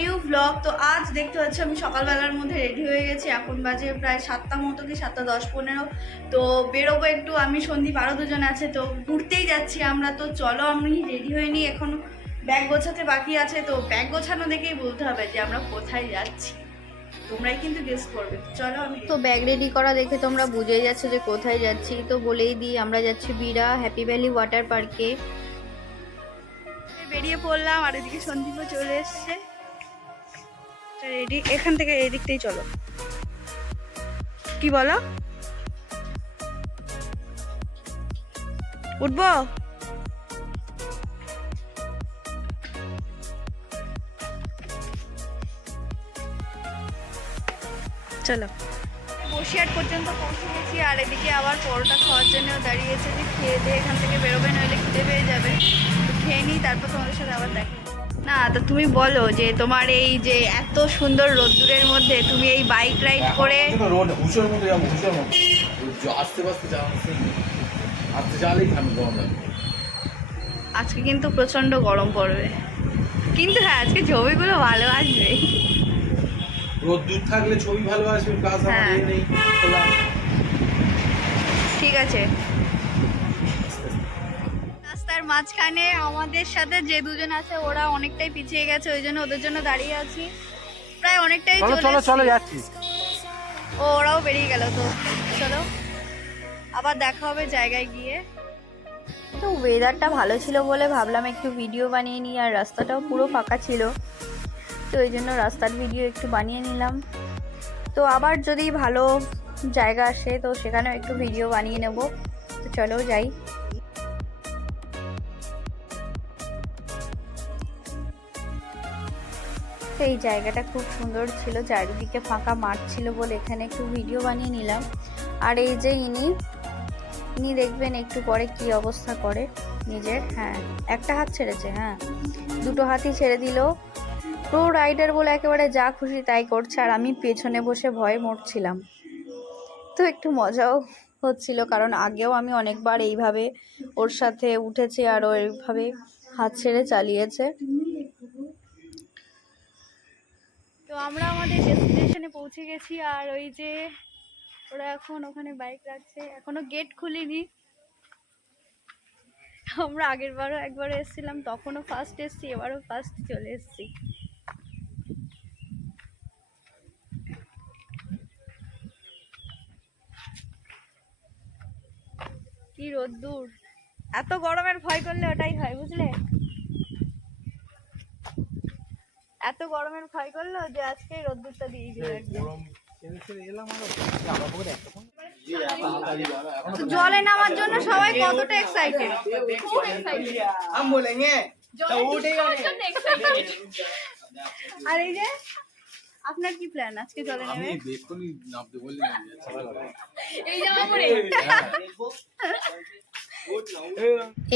New blog. তো আজ দেখতে পাচ্ছি আমি সকালবেলার মধ্যে রেডি হয়ে গেছি। এখন বাজে প্রায় 7টা মতো কি 7:10-15। তো বেরোবো একটু, আমি সন্দীপ আরও দুজন আছে, তো ঘুরতেই যাচ্ছি আমরা। তো চলো, আমি রেডি হয়ে নিই, এখন ব্যাগ গোছাতে বাকি আছে। তো ব্যাগ গোছানো দেখেই বলতে হবে যে আমরা কোথায় যাচ্ছি, তোমরাই কিন্তু গেস করবে। চলো, আমি তো ব্যাগ রেডি করা দেখে তোমরা বুঝেই যাচ্ছ যে কোথায় যাচ্ছি। তো বলেই দিই, আমরা যাচ্ছি বিড়া হ্যাপি ভ্যালি ওয়াটার পার্কে। বেরিয়ে পড়লাম, আর এদিকে সন্দীপও চলে এসছে রেডি। এখান থেকে এই দিকটাই চলো, কি বলো? উঠবো? চলো, বসিরহাট পর্যন্ত পৌঁছে গেছি। আর এদিকে আবার পরোটা খাওয়ার জন্য দাঁড়িয়েছে, যে খেয়ে দিয়ে এখান থেকে বেরোবে, নইলে খিদে পেয়ে যাবে। তো খেয়ে নিই, তারপর তোমাদের সাথে আবার দেখা। না, তো তুমি বলো যে তোমার এই যে এত সুন্দর রোদ্দুরের মধ্যে তুমি এই বাইক রাইড করে আজকে কিন্তু প্রচন্ড গরম পড়বে, কিন্তু হ্যাঁ আজকে ছবিগুলো ভালো আসবে। রোদ্দুর থাকলে ছবি ভালো আসবে, প্লাস আমার নেই। ঠিক আছে। রাস্তার মাঝখানে আমাদের সাথে যে দুজন আছে ওরা অনেকটাই পিছিয়ে গেছে, ওই জন্য ওদের জন্য দাঁড়িয়ে আছি। প্রায় অনেকটাই চলে যাচ্ছি। ও, ওরাও বেরিয়ে গেল। তো চলো, আবার দেখা হবে জায়গায় গিয়ে। তো ওয়েদারটা ভালো ছিল বলে ভাবলাম একটু ভিডিও বানিয়ে নিই, আর রাস্তাটাও পুরো ফাঁকা ছিল, তো এই জন্য রাস্তার ভিডিও একটু বানিয়ে নিলাম। তো আবার যদি ভালো জায়গা আসে তো সেখানেও একটু ভিডিও বানিয়ে নেব। তো চলো যাই। তো এই জায়গাটা খুব সুন্দর ছিল, চারিদিকে ফাঁকা মাঠ ছিল বলে এখানে একটু ভিডিও বানিয়ে নিলাম। আর এই যে ইনি দেখবেন একটু পরে কি অবস্থা করে নিজের। হ্যাঁ, একটা হাত ছেড়েছে, হ্যাঁ দুটো হাতই ছেড়ে দিল। প্রো রাইডার বলে একেবারে যা খুশি তাই করছে, আর আমি পেছনে বসে ভয়ে মরছিলাম। তো একটু মজাও হচ্ছিল, কারণ আগেও আমি অনেকবার এইভাবে ওর সাথে উঠেছি আর ও এইভাবে হাত ছেড়ে চালিয়েছে। তো আমরা আমাদের ডেস্টিনেশনে পৌঁছে গেছি। আর ওই যে ওরা এখন ওখানে বাইক রাখছে, এখনো গেট খুলিনি। আমরা আগের বারও একবার এসেছিলাম, তখনও ফার্স্ট এসেছি, এবারও ফার্স্ট চলে এসেছি। কি রোদ্দুর! এত গরমের ভয় করলে ওটাই হয়, বুঝলে? এত গরমের ভয় করলো যে আজকে রোদ্দুরটা দিয়ে দিল একদম। জলে নামার জন্য সবাই কতটা এক্সাইটেড! আর এই যে আপনার কি প্ল্যান আজকে জলে নেমে?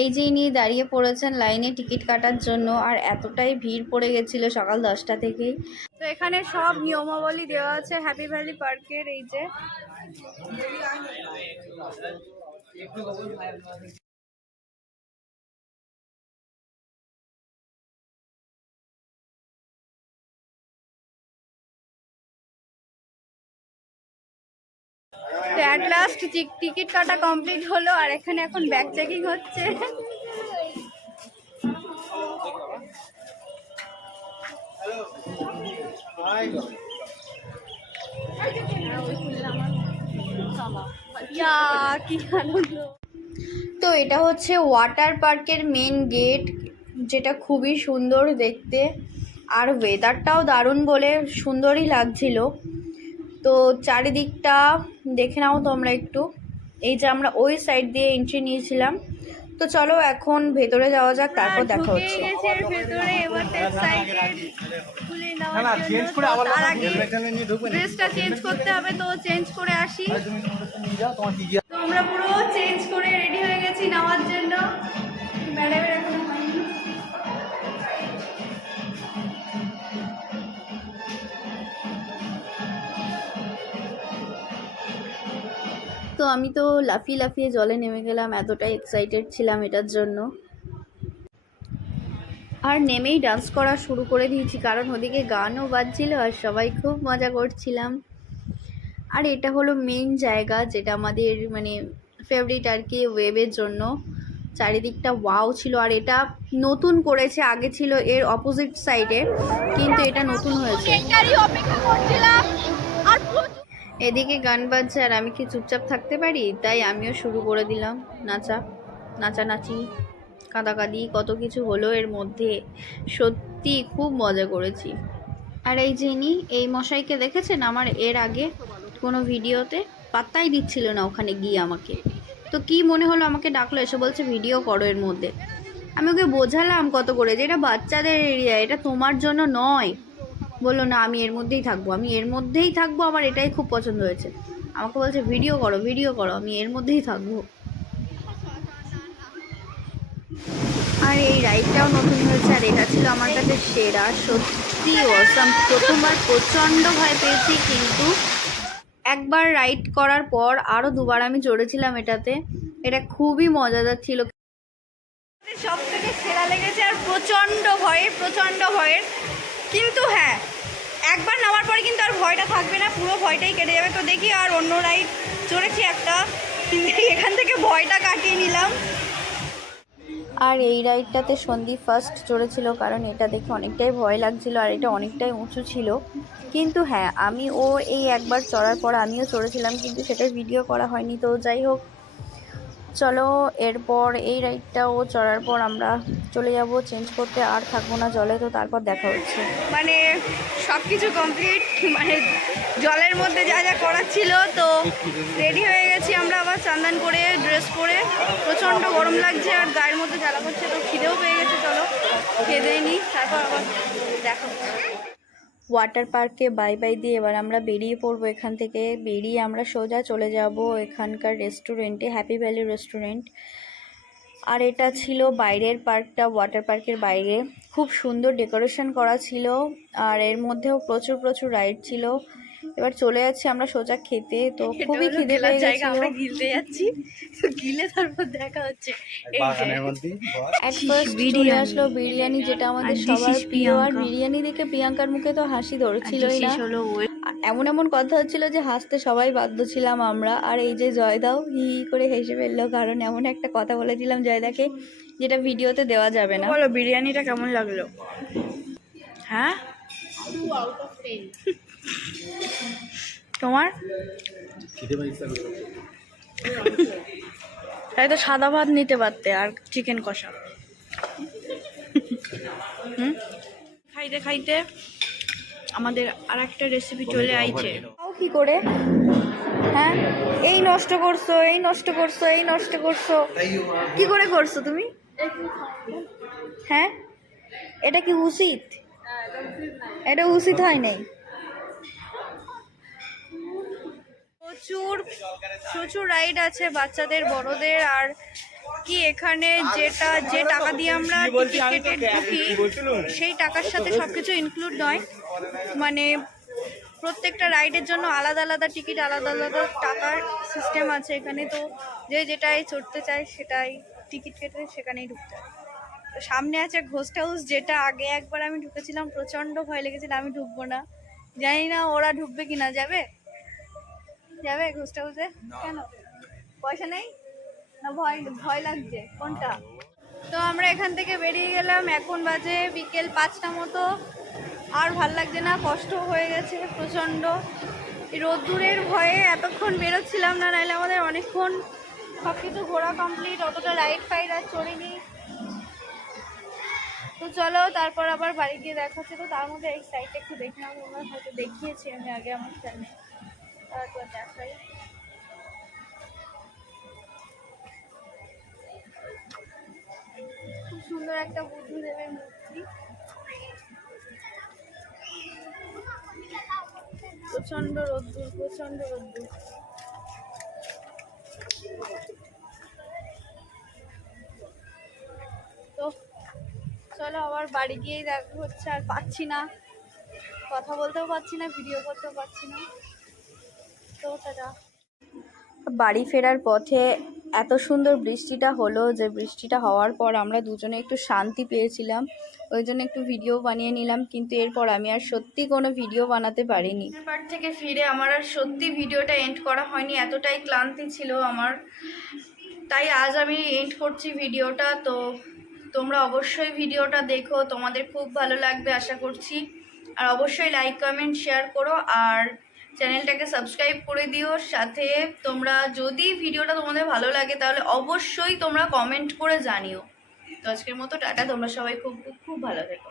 এই যে ইনি দাঁড়িয়ে পড়েছেন লাইনে টিকিট কাটার জন্য, আর এতটাই ভিড় পড়ে গেছিল সকাল 10টা থেকেই। তো এখানে সব নিয়মাবলী দেওয়া আছে হ্যাপি ভ্যালি পার্কের। এই যে অ্যাট লাস্ট টিকিট কাটা কমপ্লিট হলো, আর এখানে এখন ব্যাগ চেকিং হচ্ছে। কি আনন্দ! তো এটা হচ্ছে ওয়াটার পার্কের মেন গেট, যেটা খুবই সুন্দর দেখতে, আর ওয়েদারটাও দারুণ বলে সুন্দরই লাগছিল। তো চারিদিকটা দেখে নাও তোমরা একটু। এই যে আমরা ওই সাইড দিয়ে এন্ট্রি নিয়েছিলাম। তো চলো এখন ভেতরে যাওয়া যাক, তারপর দেখা হচ্ছে। ভেতরে এবার খুলে নেওয়ার জন্য তার আগে ড্রেসটা চেঞ্জ করতে হবে, তো চেঞ্জ করে আসি। তো আমরা পুরো চেঞ্জ করে রেডি হয়ে গেছি নেওয়ার জন্য। ম্যাডামের এখনো হয়নি। তো আমি তো লাফিয়ে লাফিয়ে জলে নেমে গেলাম, এতটাই এক্সাইটেড ছিলাম এটার জন্য। আর নেমেই ডান্স করা শুরু করে দিয়েছি, কারণ ওদিকে গানও বাজছিল আর সবাই খুব মজা করছিলাম। আর এটা হলো মেইন জায়গা, যেটা আমাদের মানে ফেভারিট আর কি ওয়েবের জন্য। চারিদিকটা ওয়াও ছিল। আর এটা নতুন করেছে, আগে ছিল এর অপোজিট সাইডে, কিন্তু এটা নতুন হয়েছে। এদিকে গান বাজছে আর আমি কি চুপচাপ থাকতে পারি, তাই আমিও শুরু করে দিলাম নাচানাচি, কাঁদাকাঁদি, কত কিছু হলো এর মধ্যে। সত্যি খুব মজা করেছি। আর এই যিনি এই মশাইকে দেখেছেন আমার এর আগে কোনো ভিডিওতে, পাত্তাই দিচ্ছিল না ওখানে গিয়ে আমাকে। তো কি মনে হলো আমাকে ডাকলো, এসে বলছে ভিডিও করো এর মধ্যে। আমি ওকে বোঝালাম কত করে যে এটা বাচ্চাদের এরিয়া, এটা তোমার জন্য নয়। বললো না, আমি এর মধ্যেই থাকবো, আমি এর মধ্যেই থাকবো, আমার এটাই খুব পছন্দ হয়েছে। আমাকে বলছে ভিডিও করো, আমি এর মধ্যেই থাকবো। আর এই রাইডটাও নতুন হয়েছে, আর এটা ছিল আমার কাছে সেরা। সত্যি অসাম। প্রথমবার প্রচণ্ড ভয় পেয়েছি, কিন্তু একবার রাইড করার পর আরও দুবার আমি চড়েছিলাম এটাতে। এটা খুবই মজাদার ছিল। সব থেকে সেরা লেগেছে, আর প্রচণ্ড ভয়ের। কিন্তু হ্যাঁ, একবার নামার পরে কিন্তু আর ভয়টা থাকবে না, পুরো ভয়টাই কেটে যাবে। তো দেখি, আর অন্য রাইড চড়েছি একটা, এখান থেকে ভয়টা কাটিয়ে নিলাম। আর এই রাইডটাতে সন্দীপ ফার্স্ট চড়েছিল, কারণ এটা দেখে অনেকটাই ভয় লাগছিল আর এটা অনেকটাই উঁচু ছিল। কিন্তু হ্যাঁ, আমি ও এই একবার চড়ার পর আমিও চড়েছিলাম, কিন্তু সেটা ভিডিও করা হয়নি। তো যাই হোক, চলো এরপর এই রাইডটাও চড়ার পর আমরা চলে যাব চেঞ্জ করতে, আর থাকবো না জলে। তো তারপর দেখা হচ্ছে। মানে সব কিছু কমপ্লিট, মানে জলের মধ্যে যা যা করার ছিল, তো রেডি হয়ে গেছি আমরা আবার চান্দান করে, ড্রেস পরে। প্রচণ্ড গরম লাগছে আর গায়ের মধ্যে জ্বালা করছে, তো খিদেও পেয়ে গেছে। চলো খেয়ে দিয়ে নিই, তারপর আবার দেখা হচ্ছে। ওয়াটার পার্কে বাই বাই দিয়ে এবার আমরা বেরিয়ে পড়বো এখান থেকে। বেরিয়ে আমরা সোজা চলে যাব এখানকার রেস্টুরেন্টে, হ্যাপি ভ্যালি রেস্টুরেন্ট। আর এটা ছিল বাইরের পার্কটা, ওয়াটার পার্কের বাইরে। খুব সুন্দর ডেকোরেশন করা ছিল, আর এর মধ্যেও প্রচুর রাইড ছিল। এবার চলে যাচ্ছি আমরা সোজা খেতে। তো খুবই খিদে পেয়ে গেছিল। আমরা গিলতে যাচ্ছি, তো গিলে তারপর দেখা হচ্ছে। At first চলে আসলো বিরিয়ানি, যেটা আমাদের সবার প্রিয়। আর বিরিয়ানি দেখে প্রিয়াঙ্কার মুখে তো হাসি ধরছিলই না। এমন কথা হচ্ছিল যে হাসতে সবাই বাধ্য ছিলাম আমরা। আর এই যে জয়দাও হি হি করে হেসে ফেললো, কারণ এমন একটা কথা বলেছিলাম জয়দাকে, যেটা ভিডিওতে দেওয়া যাবে না। বলো বিরিয়ানিটা কেমন লাগলো? হ্যাঁ, তোমার? তাই তো সাদা ভাত নিতে পারতে, আর চিকেন কষা। খাইতে খাইতে আমাদের আর একটা রেসিপি চলে আইছে। কি করে? হ্যাঁ, এই নষ্ট করছো কি করে করছো তুমি? হ্যাঁ, এটা কি উচিত? এটা উচিত হয় নাই। প্রচুর রাইড আছে, বাচ্চাদের বড়দের। আর কি এখানে যে টাকা দিয়ে আমরা টিকিট কেটে ঢুকি, সেই টাকার সাথে সবকিছু ইনক্লুড নয়। মানে প্রত্যেকটা রাইডের জন্য আলাদা আলাদা টিকিট, আলাদা আলাদা টাকার সিস্টেম আছে এখানে। তো যেটাই চড়তে চায় সেটাই টিকিট কেটে সেখানেই ঢুকতে হয়। তো সামনে আছে ঘোস্ট হাউস, যেটা আগে একবার আমি ঢুকেছিলাম, প্রচণ্ড ভয় লেগেছিল, আমি ঢুকবো না। জানি না ওরা ঢুকবে কিনা। যাবে ঘোস্ট হাউসে? কেন, পয়সা নেই না ভয় লাগছে, কোনটা? তো আমরা এখান থেকে বেরিয়ে গেলাম, এখন বাজে বিকেল 5টা মতো। আর ভাল লাগছে না, কষ্ট হয়ে গেছে প্রচণ্ড। রোদ্দুরের ভয়ে এতক্ষণ বেরোচ্ছিলাম না, নাহলে আমাদের অনেকক্ষণ সব কিছু ঘোরা কমপ্লিট, অতটা রাইড ফাইড আর চড়িনি। তো চলো তারপর আবার বাড়ি গিয়ে দেখা হচ্ছে। তো তার মধ্যে এই সাইডটা একটু দেখলাম, তোমরা হয়তো দেখিয়েছি আমি আগে আমার চ্যানেলে, তারপর দেখাই। খুব সুন্দর একটা বুদ্ধদেবের মূর্তি, প্রচন্ড রোদ্দুর। তো চলো আবার বাড়ি গিয়েই দেখা হচ্ছে। আর পাচ্ছি না, কথা বলতেও পারছি না, ভিডিও করতেও পারছি না। তো টাটা। বাড়ি ফেরার পথে এত সুন্দর বৃষ্টিটা হলো, যে বৃষ্টিটা হওয়ার পর আমরা দুজনে একটু শান্তি পেয়েছিলাম। ওই জন্য একটু ভিডিও বানিয়ে নিলাম, কিন্তু এরপর আমি আর সত্যি কোনো ভিডিও বানাতে পারিনি। পার্ট থেকে ফিরে আমার আর সত্যি ভিডিওটা এন্ড করা হয়নি, এতটাই ক্লান্তি ছিল আমার, তাই আজ আমি এন্ড করছি ভিডিওটা। তো তোমরা অবশ্যই ভিডিওটা দেখো, তোমাদের খুব ভালো লাগবে আশা করছি। আর অবশ্যই লাইক কমেন্ট শেয়ার করো, আর চ্যানেলটাকে সাবস্ক্রাইব করে দিও। সাথে তোমরা যদি ভিডিওটা তোমাদের ভালো লাগে তাহলে অবশ্যই তোমরা কমেন্ট করে জানিও। তো আজকের মতো টাটা, তোমরা সবাই খুব খুব খুব ভালো থেকো।